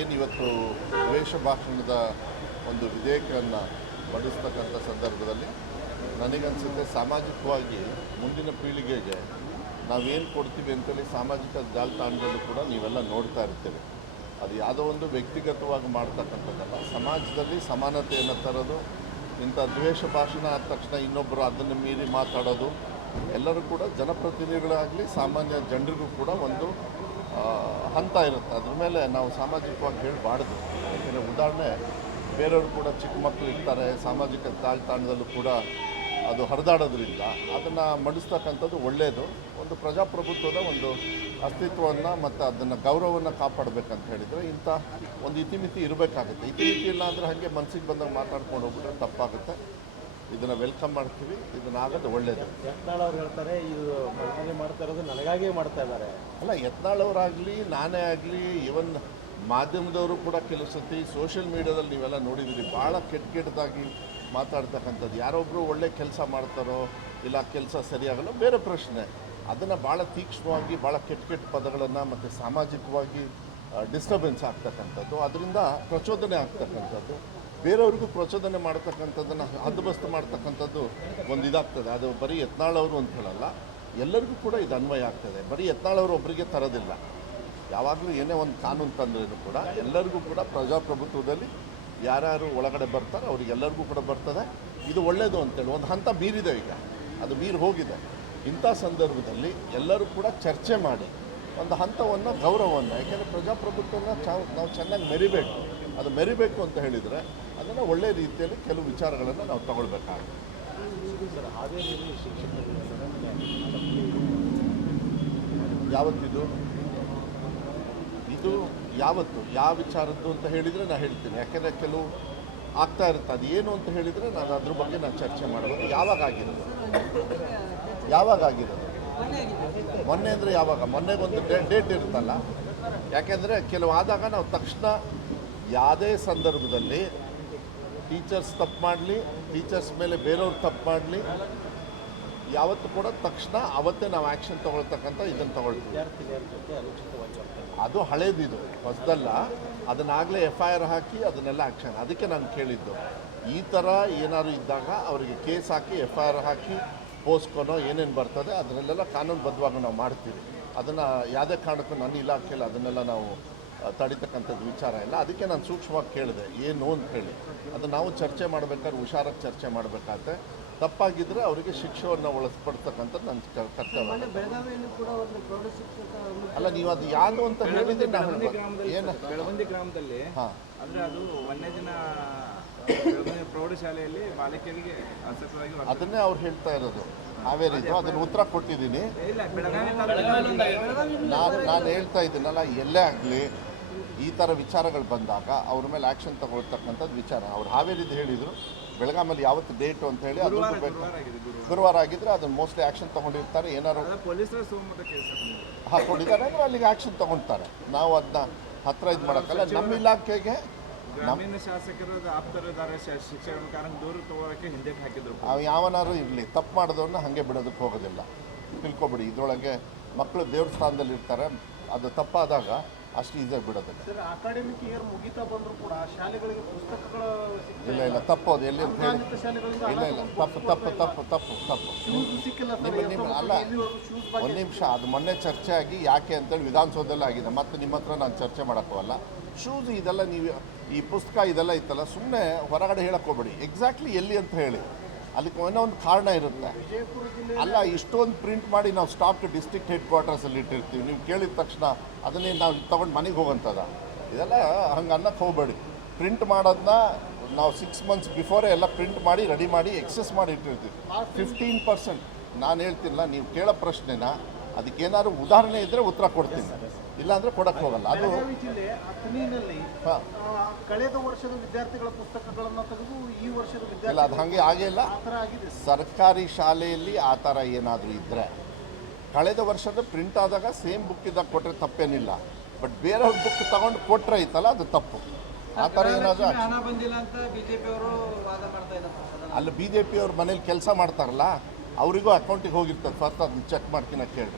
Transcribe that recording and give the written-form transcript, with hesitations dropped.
ಏನಿವತ್ತು ದ್ವೇಷ ಭಾಷಣದ ಒಂದು ವಿಧೇಯಕವನ್ನು ಮಂಡಿಸ್ತಕ್ಕಂಥ ಸಂದರ್ಭದಲ್ಲಿ ನನಗನ್ಸುತ್ತೆ ಸಾಮಾಜಿಕವಾಗಿ ಮುಂದಿನ ಪೀಳಿಗೆಗೆ ನಾವೇನು ಕೊಡ್ತೀವಿ ಅಂತೇಳಿ ಸಾಮಾಜಿಕ ಜಾಲತಾಣಗಳು ಕೂಡ ನೀವೆಲ್ಲ ನೋಡ್ತಾ ಇರ್ತೀರಿ. ಅದು ಯಾವುದೋ ಒಂದು ವ್ಯಕ್ತಿಗತವಾಗಿ ಮಾಡ್ತಕ್ಕಂಥದ್ದಲ್ಲ, ಸಮಾಜದಲ್ಲಿ ಸಮಾನತೆಯನ್ನು ತರೋದು. ಇಂಥ ದ್ವೇಷ ಭಾಷಣ ಆದ ತಕ್ಷಣ ಇನ್ನೊಬ್ಬರು ಅದನ್ನು ಮೀರಿ ಮಾತಾಡೋದು, ಎಲ್ಲರೂ ಕೂಡ ಜನಪ್ರತಿನಿಧಿಗಳಾಗಲಿ ಸಾಮಾನ್ಯ ಜನರಿಗೂ ಕೂಡ ಒಂದು ಹಂತ ಇರುತ್ತೆ. ಅದ್ರ ಮೇಲೆ ನಾವು ಸಾಮಾಜಿಕವಾಗಿ ಹೇಳಬಾರ್ದು. ಯಾಕೆಂದರೆ ಉದಾಹರಣೆ, ಬೇರೆಯವರು ಕೂಡ ಚಿಕ್ಕ ಮಕ್ಕಳು ಇರ್ತಾರೆ, ಸಾಮಾಜಿಕ ಜಾಲತಾಣದಲ್ಲೂ ಕೂಡ ಅದು ಹರಿದಾಡೋದ್ರಿಂದ ಅದನ್ನು ಮಂಡಿಸ್ತಕ್ಕಂಥದ್ದು ಒಳ್ಳೆಯದು. ಒಂದು ಪ್ರಜಾಪ್ರಭುತ್ವದ ಒಂದು ಅಸ್ತಿತ್ವವನ್ನು ಮತ್ತು ಅದನ್ನು ಗೌರವವನ್ನು ಕಾಪಾಡಬೇಕಂತ ಹೇಳಿದರೆ ಇಂಥ ಒಂದು ಇತಿಮಿತಿ ಇರಬೇಕಾಗುತ್ತೆ. ಇತಿಮಿತಿ ಇಲ್ಲ ಅಂದರೆ ಹಾಗೆ ಮನಸ್ಸಿಗೆ ಬಂದಾಗ ಮಾತಾಡ್ಕೊಂಡು ಹೋಗ್ಬಿಟ್ರೆ ತಪ್ಪಾಗುತ್ತೆ. ಇದನ್ನು ವೆಲ್ಕಮ್ ಮಾಡ್ತೀವಿ, ಇದನ್ನು ಆಗೋದು ಒಳ್ಳೆಯದು. ಯತ್ನಾಳ್ ಅವ್ರು ಹೇಳ್ತಾರೆ, ಇದು ಮಂಡನೆ ಮಾಡ್ತಾ ಇರೋದು ನನಗಾಗೇ ಮಾಡ್ತಾ ಇದ್ದಾರೆ. ಅಲ್ಲ, ಯತ್ನಾಳ್ ಅವರಾಗಲಿ ನಾನೇ ಆಗಲಿ, ಇವನ್ ಮಾಧ್ಯಮದವರು ಕೂಡ ಕೆಲವು ಸತಿ ಸೋಷಿಯಲ್ ಮೀಡಿಯಾದಲ್ಲಿ ನೀವೆಲ್ಲ ನೋಡಿದ್ದೀರಿ, ಭಾಳ ಕೆಟ್ಟದಾಗಿ ಮಾತಾಡ್ತಕ್ಕಂಥದ್ದು. ಯಾರೊಬ್ಬರು ಒಳ್ಳೆ ಕೆಲಸ ಮಾಡ್ತಾರೋ ಇಲ್ಲ ಕೆಲಸ ಸರಿಯಾಗಲ್ಲ ಬೇರೆ ಪ್ರಶ್ನೆ, ಅದನ್ನು ಭಾಳ ತೀಕ್ಷ್ಣವಾಗಿ ಭಾಳ ಕೆಟ್ಟ ಪದಗಳನ್ನು ಮತ್ತು ಸಾಮಾಜಿಕವಾಗಿ ಡಿಸ್ಟರ್ಬೆನ್ಸ್ ಆಗ್ತಕ್ಕಂಥದ್ದು, ಅದರಿಂದ ಪ್ರಚೋದನೆ ಆಗ್ತಕ್ಕಂಥದ್ದು, ಬೇರೆಯವ್ರಿಗೂ ಪ್ರಚೋದನೆ ಮಾಡ್ತಕ್ಕಂಥದ್ದನ್ನು ಹದ್ದುಬಸ್ತು ಮಾಡ್ತಕ್ಕಂಥದ್ದು ಒಂದು ಇದಾಗ್ತದೆ. ಅದು ಬರೀ ಯತ್ನಾಳ್ ಅವರು ಅಂತ ಹೇಳಲ್ಲ, ಎಲ್ಲರಿಗೂ ಕೂಡ ಇದು ಅನ್ವಯ ಆಗ್ತದೆ. ಬರೀ ಯತ್ನಾಳ್ ಅವರು ಒಬ್ಬರಿಗೆ ತರೋದಿಲ್ಲ. ಯಾವಾಗಲೂ ಏನೇ ಒಂದು ಕಾನೂನು ತಂದ್ರೂ ಕೂಡ ಎಲ್ಲರಿಗೂ ಕೂಡ ಪ್ರಜಾಪ್ರಭುತ್ವದಲ್ಲಿ ಯಾರ್ಯಾರು ಒಳಗಡೆ ಬರ್ತಾರೆ ಅವರಿಗೆಲ್ಲರಿಗೂ ಕೂಡ ಬರ್ತದೆ. ಇದು ಒಳ್ಳೆಯದು ಅಂತೇಳಿ ಒಂದು ಹಂತ ಮೀರಿದೆ, ಈಗ ಅದು ಮೀರಿ ಹೋಗಿದೆ. ಇಂಥ ಸಂದರ್ಭದಲ್ಲಿ ಎಲ್ಲರೂ ಕೂಡ ಚರ್ಚೆ ಮಾಡಿ ಒಂದು ಹಂತವನ್ನು ಗೌರವವನ್ನು, ಯಾಕೆಂದರೆ ಪ್ರಜಾಪ್ರಭುತ್ವನ ನಾವು ಚೆನ್ನಾಗಿ ಮೆರಿಬೇಕು. ಅದು ಮೆರಿಬೇಕು ಅಂತ ಹೇಳಿದರೆ ಅದನ್ನು ಒಳ್ಳೆಯ ರೀತಿಯಲ್ಲಿ ಕೆಲವು ವಿಚಾರಗಳನ್ನು ನಾವು ತಗೊಳ್ಬೇಕಾಗುತ್ತೆ. ಯಾವತ್ತಿದು ಇದು ಯಾವತ್ತು ಯಾವ ವಿಚಾರದ್ದು ಅಂತ ಹೇಳಿದರೆ ನಾನು ಹೇಳ್ತೀನಿ. ಯಾಕೆಂದರೆ ಕೆಲವು ಆಗ್ತಾ ಇರುತ್ತೆ, ಅದು ಏನು ಅಂತ ಹೇಳಿದರೆ ನಾನು ಅದ್ರ ಬಗ್ಗೆ ನಾನು ಚರ್ಚೆ ಮಾಡಬಹುದು. ಯಾವಾಗ ಆಗಿರೋದು ಮೊನ್ನೆ ಅಂದರೆ ಯಾವಾಗ? ಮೊನ್ನೆಗೊಂದು ಡೇಟ್ ಇರುತ್ತಲ್ಲ. ಯಾಕೆಂದರೆ ಕೆಲವು ಆದಾಗ ನಾವು ತಕ್ಷಣ ಯಾವುದೇ ಸಂದರ್ಭದಲ್ಲಿ ಟೀಚರ್ಸ್ ತಪ್ಪು ಮಾಡಲಿ, ಟೀಚರ್ಸ್ ಮೇಲೆ ಬೇರೆಯವ್ರು ತಪ್ಪು ಮಾಡಲಿ, ಯಾವತ್ತು ಕೂಡ ತಕ್ಷಣ ಅವತ್ತೇ ನಾವು ಆ್ಯಕ್ಷನ್ ತೊಗೊಳ್ತಕ್ಕಂಥ ಇದನ್ನು ತೊಗೊಳ್ತೀವಿ. ಅದು ಹಳೇದಿದು, ಹೊಸದಲ್ಲ. ಅದನ್ನಾಗಲೇ FIR ಹಾಕಿ ಅದನ್ನೆಲ್ಲ ಆ್ಯಕ್ಷನ್. ಅದಕ್ಕೆ ನಾನು ಕೇಳಿದ್ದು, ಈ ಥರ ಏನಾದ್ರು ಇದ್ದಾಗ ಅವರಿಗೆ ಕೇಸ್ ಹಾಕಿ FIR ಹಾಕಿ ಪೋಸ್ಕೋನೋ ಏನೇನು ಬರ್ತದೆ ಅದನ್ನೆಲ್ಲ ಕಾನೂನುಬದ್ಧವಾಗಿ ನಾವು ಮಾಡ್ತೀವಿ. ಅದನ್ನು ಯಾವುದೇ ಕಾರಣಕ್ಕೂ ನನ್ನ ಇಲಾಖೆಯಲ್ಲಿ ಅದನ್ನೆಲ್ಲ ನಾವು ತಡಿತಕ್ಕಂಥದ್ದು ವಿಚಾರ ಇಲ್ಲ. ಅದಕ್ಕೆ ನಾನು ಸೂಕ್ಷ್ಮವಾಗಿ ಕೇಳಿದೆ ಏನು ಅಂತ ಹೇಳಿ. ಅದು ನಾವು ಚರ್ಚೆ ಮಾಡಬೇಕಾದ್ರೆ ಹುಷಾರಾಗಿ ಚರ್ಚೆ ಮಾಡಬೇಕಾಗತ್ತೆ. ತಪ್ಪಾಗಿದ್ದರೆ ಅವರಿಗೆ ಶಿಕ್ಷೆಯನ್ನು ಒಳಪಡ್ತಕ್ಕಂಥದ್ದು ನನ್ನ ಕರ್ತವ್ಯ. ಅಲ್ಲ, ನೀವು ಅದು ಯಾವುದು ಅಂತ ಹೇಳಿದ್ರೆ ನಾನು ಏನು ಬೆಳವಂದಿ ಗ್ರಾಮದಲ್ಲಿ ಅಂದರೆ ಅದು ಒಂದೇ ದಿನ ಪ್ರೌಢಶಾಲೆಯಲ್ಲಿ ಬಾಲಕಿಯರಿಗೆ ಅದನ್ನೇ ಅವ್ರು ಹೇಳ್ತಾ ಇರೋದು. ಹಾವೇರಿದು ಅದನ್ನು ಉತ್ತರ ಕೊಟ್ಟಿದ್ದೀನಿ. ನಾನು ಹೇಳ್ತಾ ಇದ್ದೀನಲ್ಲ, ಎಲ್ಲೇ ಆಗಲಿ ಈ ಥರ ವಿಚಾರಗಳು ಬಂದಾಗ ಅವ್ರ ಮೇಲೆ ಆ್ಯಕ್ಷನ್ ತಗೊಳ್ತಕ್ಕಂಥದ್ದು ವಿಚಾರ. ಅವ್ರು ಹಾವೇರಿದು ಹೇಳಿದರು, ಬೆಳಗಾಮಲ್ಲಿ ಯಾವತ್ತು ಡೇಟು ಅಂತ ಹೇಳಿ ಅದು ಗುರುವಾರ ಆಗಿದ್ದರೆ ಅದನ್ನು ಮೋಸ್ಟ್ಲಿ ಆ್ಯಕ್ಷನ್ ತೊಗೊಂಡಿರ್ತಾರೆ. ಏನಾರು ಹಾಕ್ಕೊಂಡಿದ್ದಾರೆ ಅಂದರೆ ಅಲ್ಲಿಗೆ ಆ್ಯಕ್ಷನ್ ತೊಗೊಳ್ತಾರೆ. ನಾವು ಅದನ್ನ ಹತ್ತಿರ ಇದು ಮಾಡೋಕ್ಕಲ್ಲ. ನಮ್ಮ ಇಲಾಖೆಗೆ ಗ್ರಾಮೀಣ ಶಾಸಕರು ಆಪ್ತರಿದ್ದಾರೆ, ಶಿಕ್ಷಕರ ಕಾರಣ ದೂರ ತಗೋಕ್ಕೆ ಹಿಂದೆ ಹಾಕಿದ್ರು. ಯಾವನಾರು ಇರಲಿ, ತಪ್ಪು ಮಾಡಿದವ್ರನ್ನ ಹಾಗೆ ಬಿಡೋದಕ್ಕೆ ಹೋಗೋದಿಲ್ಲ. ತಿಳ್ಕೊಬಿಡಿ, ಇದರೊಳಗೆ ಮಕ್ಕಳು ದೇವ್ರ ಸ್ಥಾನದಲ್ಲಿ ಇರ್ತಾರೆ. ಅದು ತಪ್ಪಾದಾಗ ಅಷ್ಟು ಈಸಿಯಾಗಿ ಬಿಡೋದಿಲ್ಲ. ಅಕಾಡೆಮಿಕ್ ಇಯರ್ ಮುಗಿತಾ ಬಂದರೂ ಕೂಡ ಶಾಲೆಗಳಿಗೆ ಪುಸ್ತಕಗಳು ಇಲ್ಲ ತಪ್ಪೋದು ಎಲ್ಲಿ ಅಂತ ಹೇಳಿ. ಇಲ್ಲ ತಪ್ಪು ನಿಮ್ಮ ಅಲ್ಲ, ಒಂದು ನಿಮಿಷ. ಅದು ಮೊನ್ನೆ ಚರ್ಚೆ ಆಗಿ ಯಾಕೆ ಅಂತೇಳಿ ವಿಧಾನಸೌಧದಲ್ಲಿ ಆಗಿದೆ. ಮತ್ತೆ ನಿಮ್ಮ ಹತ್ರ ನಾನು ಚರ್ಚೆ ಮಾಡೋಕ್ಕವಲ್ಲ. ಶೂಸ್ ಇದೆಲ್ಲ ನೀವು ಈ ಪುಸ್ತಕ ಇದೆಲ್ಲ ಇತ್ತಲ್ಲ, ಸುಮ್ಮನೆ ಹೊರಗಡೆ ಹೇಳಕ್ಕೆ ಹೋಗ್ಬೇಡಿ. ಎಕ್ಸಾಕ್ಟ್ಲಿ ಎಲ್ಲಿ ಅಂತ ಹೇಳಿ, ಅದಕ್ಕೆ ಏನೋ ಒಂದು ಕಾರಣ ಇರುತ್ತೆ. ಅಲ್ಲ, ಇಷ್ಟೊಂದು ಪ್ರಿಂಟ್ ಮಾಡಿ ನಾವು ಸ್ಟಾಕ್ ಡಿಸ್ಟ್ರಿಕ್ಟ್ ಹೆಡ್ ಕ್ವಾರ್ಟರ್ಸಲ್ಲಿ ಇಟ್ಟಿರ್ತೀವಿ. ನೀವು ಕೇಳಿದ ತಕ್ಷಣ ಅದನ್ನೇ ನಾವು ತೊಗೊಂಡು ಮನೆಗೆ ಹೋಗೋಂಥದ, ಇದೆಲ್ಲ ಹಂಗೆ ಅನ್ನಕ್ಕೆ ಹೋಗಬೇಡಿ. ಪ್ರಿಂಟ್ ಮಾಡೋದನ್ನ ನಾವು 6 months ಬಿಫೋರೇ ಎಲ್ಲ ಪ್ರಿಂಟ್ ಮಾಡಿ ರೆಡಿ ಮಾಡಿ ಎಕ್ಸೆಸ್ ಮಾಡಿ ಇಟ್ಟಿರ್ತೀವಿ. 15% ನಾನು ಹೇಳ್ತಿಲ್ಲ. ನೀವು ಕೇಳೋ ಪ್ರಶ್ನೆನ ಅದಕ್ಕೇನಾದ್ರು ಉದಾಹರಣೆ ಇದ್ದರೆ ಉತ್ತರ ಕೊಡ್ತೀನಿ, ಇಲ್ಲಾಂದರೆ ಕೊಡಕ್ಕೆ ಹೋಗಲ್ಲ. ಅದು ಜಿಲ್ಲೆ ಅಥಣಿನಲ್ಲಿ ಕಳೆದ ವರ್ಷದ ವಿದ್ಯಾರ್ಥಿಗಳ ಪುಸ್ತಕಗಳನ್ನು ತೆಗೆದು ಈ ವರ್ಷದ ಇಲ್ಲ, ಅದು ಹಾಗೆ ಆಗಿಲ್ಲ. ಸರ್ಕಾರಿ ಶಾಲೆಯಲ್ಲಿ ಆ ಥರ ಏನಾದರೂ ಇದ್ದರೆ ಕಳೆದ ವರ್ಷದ ಪ್ರಿಂಟ್ ಆದಾಗ ಸೇಮ್ ಬುಕ್ ಇದ್ದಾಗ ಕೊಟ್ಟರೆ ತಪ್ಪೇನಿಲ್ಲ. ಬಟ್ ಬೇರೆಯವ್ರ ಬುಕ್ ತಗೊಂಡು ಕೊಟ್ಟರೆ ಐತಲ್ಲ, ಅದು ತಪ್ಪು. ಆ ಥರ ಏನಾದರೂ ಅಲ್ಲಿ BJP ಅವ್ರ ಮನೇಲಿ ಕೆಲಸ ಮಾಡ್ತಾರಲ್ಲ, ಅವರಿಗೂ ಅಕೌಂಟಿಗೆ ಹೋಗಿರ್ತದೆ. ಫಸ್ಟ್ ಅದನ್ನ ಚೆಕ್ ಮಾಡ್ತೀನಿ ಕೇಳಿ.